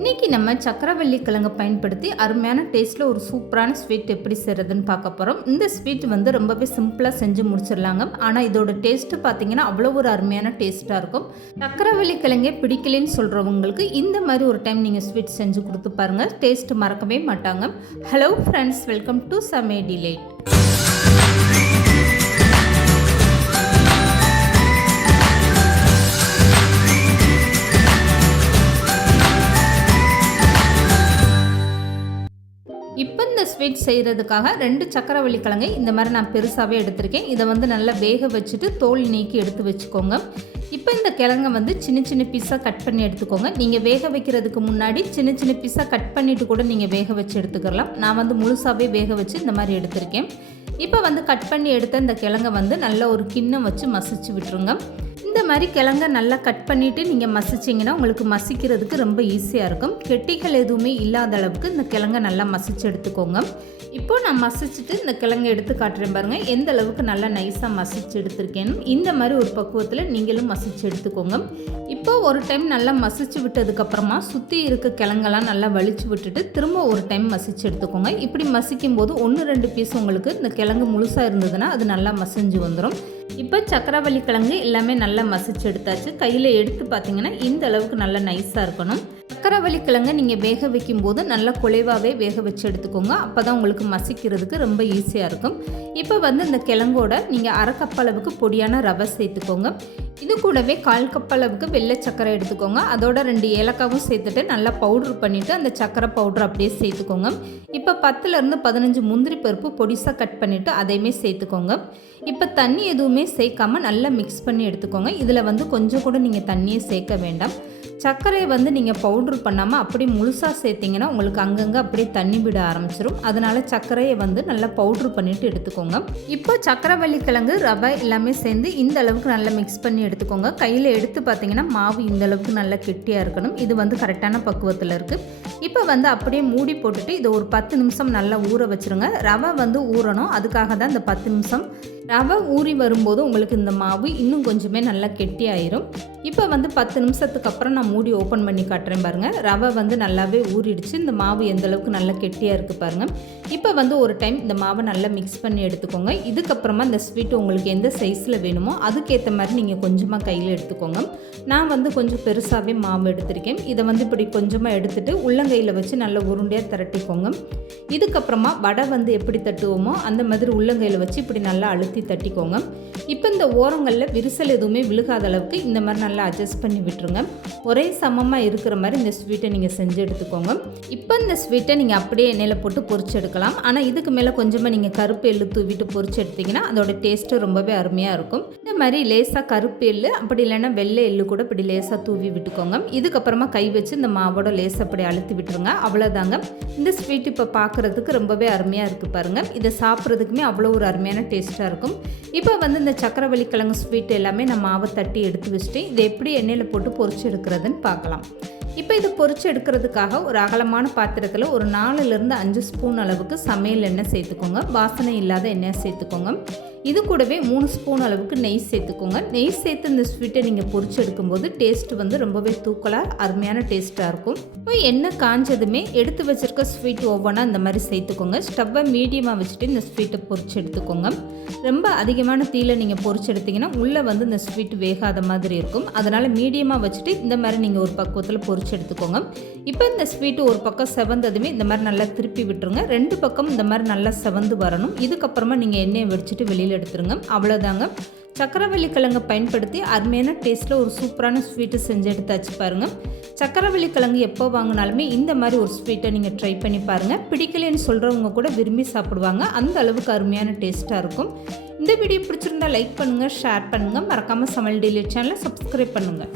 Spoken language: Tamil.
இன்றைக்கி நம்ம சக்கரவள்ளி கிழங்கு பயன்படுத்தி அருமையான டேஸ்ட்டில் ஒரு சூப்பரான ஸ்வீட் எப்படி செய்கிறதுன்னு பார்க்க போகிறோம். இந்த ஸ்வீட் வந்து ரொம்பவே சிம்பிளாக செஞ்சு முடிச்சிடலாங்க. ஆனால் இதோட டேஸ்ட்டு பார்த்தீங்கன்னா அவ்வளோ ஒரு அருமையான டேஸ்ட்டாக இருக்கும். சக்கரவள்ளி கிழங்கே பிடிக்கலன்னு சொல்கிறவங்களுக்கு இந்த மாதிரி ஒரு டைம் நீங்கள் ஸ்வீட் செஞ்சு கொடுத்து பாருங்கள், டேஸ்ட்டு மறக்கவே மாட்டாங்க. ஹலோ ஃப்ரெண்ட்ஸ், வெல்கம் டு சமையல் டிலைட். இப்போ இந்த ஸ்வீட் செய்கிறதுக்காக 2 சக்கரவள்ளி கிழங்கை இந்த மாதிரி நான் பெருசாகவே எடுத்திருக்கேன். இதை வந்து நல்லா வேக வச்சுட்டு தோல் நீக்கி எடுத்து வச்சுக்கோங்க. இப்போ இந்த கிழங்கை வந்து சின்ன சின்ன பீஸாக கட் பண்ணி எடுத்துக்கோங்க. நீங்கள் வேக வைக்கிறதுக்கு முன்னாடி சின்ன சின்ன பீஸாக கட் பண்ணிவிட்டு கூட நீங்கள் வேக வச்சு எடுத்துக்கலாம். நான் வந்து முழுசாகவே வேக வச்சு இந்த மாதிரி எடுத்திருக்கேன். இப்போ வந்து கட் பண்ணி எடுத்த இந்த கிழங்கை வந்து நல்லா ஒரு கிண்ணம் வச்சு மசிச்சு விட்டுருங்க. இந்த மாதிரி கிழங்க நல்லா கட் பண்ணிவிட்டு நீங்கள் மசிச்சிங்கன்னா உங்களுக்கு மசிக்கிறதுக்கு ரொம்ப ஈஸியாக இருக்கும். கெட்டிகள் எதுவுமே இல்லாத அளவுக்கு இந்த கிழங்கை நல்லா மசிச்சு எடுத்துக்கோங்க. இப்போது நான் மசிச்சுட்டு இந்த கிழங்கை எடுத்து காட்டுறேன் பாருங்கள், எந்த அளவுக்கு நல்லா நைஸாக மசிச்சு எடுத்துருக்கேன்னு. இந்த மாதிரி ஒரு பக்குவத்தில் நீங்களும் மசிச்சு எடுத்துக்கோங்க. இப்போது ஒரு டைம் நல்லா மசிச்சு விட்டதுக்கப்புறமா சுற்றி இருக்க கிழங்கெல்லாம் நல்லா வலிச்சு விட்டுட்டு திரும்ப ஒரு டைம் மசிச்சு எடுத்துக்கோங்க. இப்படி மசிக்கும் போது 1-2 பீஸ் உங்களுக்கு இந்த கிழங்கு முழுசாக இருந்ததுன்னா அது நல்லா மசிஞ்சு வந்துடும். இப்போ சக்கரவள்ளி கிழங்கு எல்லாமே நல்லா மசிச்சு எடுத்தாச்சு. கையில் எடுத்து பார்த்தீங்கன்னா இந்த அளவுக்கு நல்லா நைஸாக இருக்கணும். சக்கரவள்ளி கிழங்கு நீங்கள் வேக வைக்கும்போது நல்லா குலைவாகவே வேக வச்சு எடுத்துக்கோங்க. அப்போ தான் உங்களுக்கு மசிக்கிறதுக்கு ரொம்ப ஈஸியாக இருக்கும். இப்போ வந்து இந்த கிழங்கோட நீங்கள் 1/2 கப் அளவுக்கு பொடியான ரவை சேர்த்துக்கோங்க. இது கூடவே 1/4 கப் அளவுக்கு வெள்ளை சக்கரை எடுத்துக்கோங்க. அதோட 2 ஏலக்காவும் சேர்த்துட்டு நல்லா பவுட்ரு பண்ணிவிட்டு அந்த சக்கரை பவுட்ரு அப்படியே சேர்த்துக்கோங்க. இப்போ 10-15 முந்திரி பருப்பு பொடிசாக கட் பண்ணிவிட்டு அதையுமே சேர்த்துக்கோங்க. இப்போ தண்ணி எதுவுமே சேர்க்காமல் நல்லா மிக்ஸ் பண்ணி எடுத்துக்கோங்க. இதில் வந்து கொஞ்சம் கூட நீங்கள் தண்ணியை சேர்க்க வேண்டாம். சர்க்கரையை வந்து நீங்கள் பவுட்ரு பண்ணாமல் அப்படி முழுசாக சேர்த்திங்கன்னா உங்களுக்கு அங்கங்கே அப்படியே தண்ணி விட ஆரம்பிச்சிடும். அதனால் சர்க்கரையை வந்து நல்லா பவுட்ரு பண்ணிவிட்டு எடுத்துக்கோங்க. இப்போ சக்கரவள்ளி கிழங்கு ரவை எல்லாமே சேர்ந்து இந்த அளவுக்கு நல்லா மிக்ஸ் பண்ணி எடுத்துக்கோங்க. கையில் எடுத்து பார்த்தீங்கன்னா மாவு இந்த அளவுக்கு நல்லா கெட்டியாக இருக்கணும். இது வந்து கரெக்டான பக்குவத்தில் இருக்குது. இப்போ வந்து அப்படியே மூடி போட்டுட்டு இதை ஒரு 10 நிமிஷம் நல்லா ஊற வச்சுருங்க. ரவை வந்து ஊறணும், அதுக்காக தான் இந்த 10 நிமிஷம். ரவை ஊறி வரும்போது உங்களுக்கு இந்த மாவு இன்னும் கொஞ்சமே நல்லா கெட்டியாயிரும். இப்போ வந்து 10 நிமிஷத்துக்கு அப்புறம் நான் மூடி ஓப்பன் பண்ணி காட்டுறேன் பாருங்கள். ரவை வந்து நல்லாவே ஊறிடுச்சு. இந்த மாவு எந்த அளவுக்கு நல்லா கெட்டியாக இருக்குது பாருங்கள். இப்போ வந்து ஒரு டைம் இந்த மாவை நல்லா மிக்ஸ் பண்ணி எடுத்துக்கோங்க. இதுக்கப்புறமா இந்த ஸ்வீட் உங்களுக்கு எந்த சைஸில் வேணுமோ அதுக்கேற்ற மாதிரி நீங்கள் கொஞ்சமாக கையில் எடுத்துக்கோங்க. நான் வந்து கொஞ்சம் பெருசாகவே மாவு எடுத்திருக்கேன். இதை வந்து இப்படி கொஞ்சமாக எடுத்துகிட்டு உள்ளங்கையில் வச்சு நல்லா உருண்டையாக திரட்டிக்கோங்க. இதுக்கப்புறமா வடை வந்து எப்படி தட்டுவோமோ அந்த மாதிரி உள்ளங்கையில் வச்சு இப்படி நல்லா அழுத்தி தட்டிக்கோங்க. இப்போ இந்த ஓரங்களில் விரிசல் எதுவுமே விழுகாத அளவுக்கு இந்த மாதிரி நல்லா அட்ஜஸ்ட் பண்ணி விட்டுருங்க. ஒரே சமமாக இருக்கிற மாதிரி இந்த ஸ்வீட்டை நீங்கள் செஞ்சு எடுத்துக்கோங்க. இப்போ இந்த ஸ்வீட்டை நீங்கள் அப்படியே எண்ணெயில் போட்டு பொரிச்சு எடுக்கலாம். ஆனால் இதுக்கு மேலே கொஞ்சமாக நீங்கள் கருப்பு எள்ளு தூவிட்டு பொரிச்சு எடுத்திங்கன்னா அதோட டேஸ்ட்டு ரொம்பவே அருமையாக இருக்கும். இந்த மாதிரி லேசாக கருப்பு எள்ளு அப்படி இல்லைன்னா வெள்ளை எள்ளு கூட இப்படி லேசாக தூவி விட்டுக்கோங்க. இதுக்கப்புறமா கை வச்சு இந்த மாவோட லேசாக அப்படி அழுத்தி விட்டுருங்க. அவ்வளோதாங்க. இந்த ஸ்வீட் இப்போ பார்க்குறதுக்கு ரொம்பவே அருமையாக இருக்குது பாருங்கள். இதை சாப்பிட்றதுக்குமே அவ்வளோ ஒரு அருமையான டேஸ்ட்டாக இருக்கும். இப்போ வந்து இந்த சக்கரவள்ளி கிழங்கு ஸ்வீட் எல்லாமே நான் மாவை தட்டி எடுத்து வச்சுட்டு இதை எப்படி எண்ணெயில் போட்டு பொரிச்சு எடுக்கிறதுன்னு பார்க்கலாம். இப்போ இது பொரிச்சு எடுக்கிறதுக்காக ஒரு அகலமான பாத்திரத்தில் ஒரு 4-5 ஸ்பூன் அளவுக்கு சமையல் எண்ணெய் சேர்த்துக்கோங்க. வாசனை இல்லாத எண்ணெய் சேர்த்துக்கோங்க. இது கூடவே 3 ஸ்பூன் அளவுக்கு நெய் சேர்த்துக்கோங்க. நெய் சேர்த்து இந்த ஸ்வீட்டை நீங்கள் பொரிச்சு எடுக்கும்போது டேஸ்ட் வந்து ரொம்பவே தூக்கலாக அருமையான டேஸ்ட்டாக இருக்கும். இப்போ எண்ணெய் காஞ்சதுமே எடுத்து வச்சுருக்க ஸ்வீட் ஒவ்வொன்றா இந்த மாதிரி சேர்த்துக்கோங்க. ஸ்டவ்வை மீடியமாக வச்சுட்டு இந்த ஸ்வீட்டை பொரிச்சு எடுத்துக்கோங்க. ரொம்ப அதிகமான தீயில நீங்கள் பொரிச்சு எடுத்திங்கன்னா உள்ளே வந்து இந்த ஸ்வீட் வேகாத மாதிரி இருக்கும். அதனால் மீடியமாக வச்சுட்டு இந்த மாதிரி நீங்கள் ஒரு பக்குவத்தில் பொரிச்சு எடுத்துக்கோங்க. இப்போ இந்த ஸ்வீட்டு ஒரு பக்கம் செவந்ததுமே இந்த மாதிரி நல்லா திருப்பி விட்டுருங்க. 2 பக்கம் இந்த மாதிரி நல்லா செவந்து வரணும். இதுக்கப்புறமா நீங்கள் எண்ணெயை வெடிச்சிட்டு வெளியில் எடுத்துருங்க. அவ்வளோதாங்க. சக்கரவள்ளி கிழங்கை பயன்படுத்தி அருமையான டேஸ்ட்டில் ஒரு சூப்பரான ஸ்வீட்டு செஞ்சு எடுத்தாச்சு பாருங்கள். சக்கரவள்ளி கிழங்கு எப்போ வாங்கினாலுமே இந்த மாதிரி ஒரு ஸ்வீட்டை நீங்கள் ட்ரை பண்ணி பாருங்கள். பிடிக்கலன்னு சொல்கிறவங்க கூட விரும்பி சாப்பிடுவாங்க. அந்த அளவுக்கு அருமையான டேஸ்ட்டாக இருக்கும். இந்த வீடியோ பிடிச்சிருந்தா லைக் பண்ணுங்கள், ஷேர் பண்ணுங்கள். மறக்காமல் சமையல் டிலைட் சேனலை சப்ஸ்கிரைப் பண்ணுங்கள்.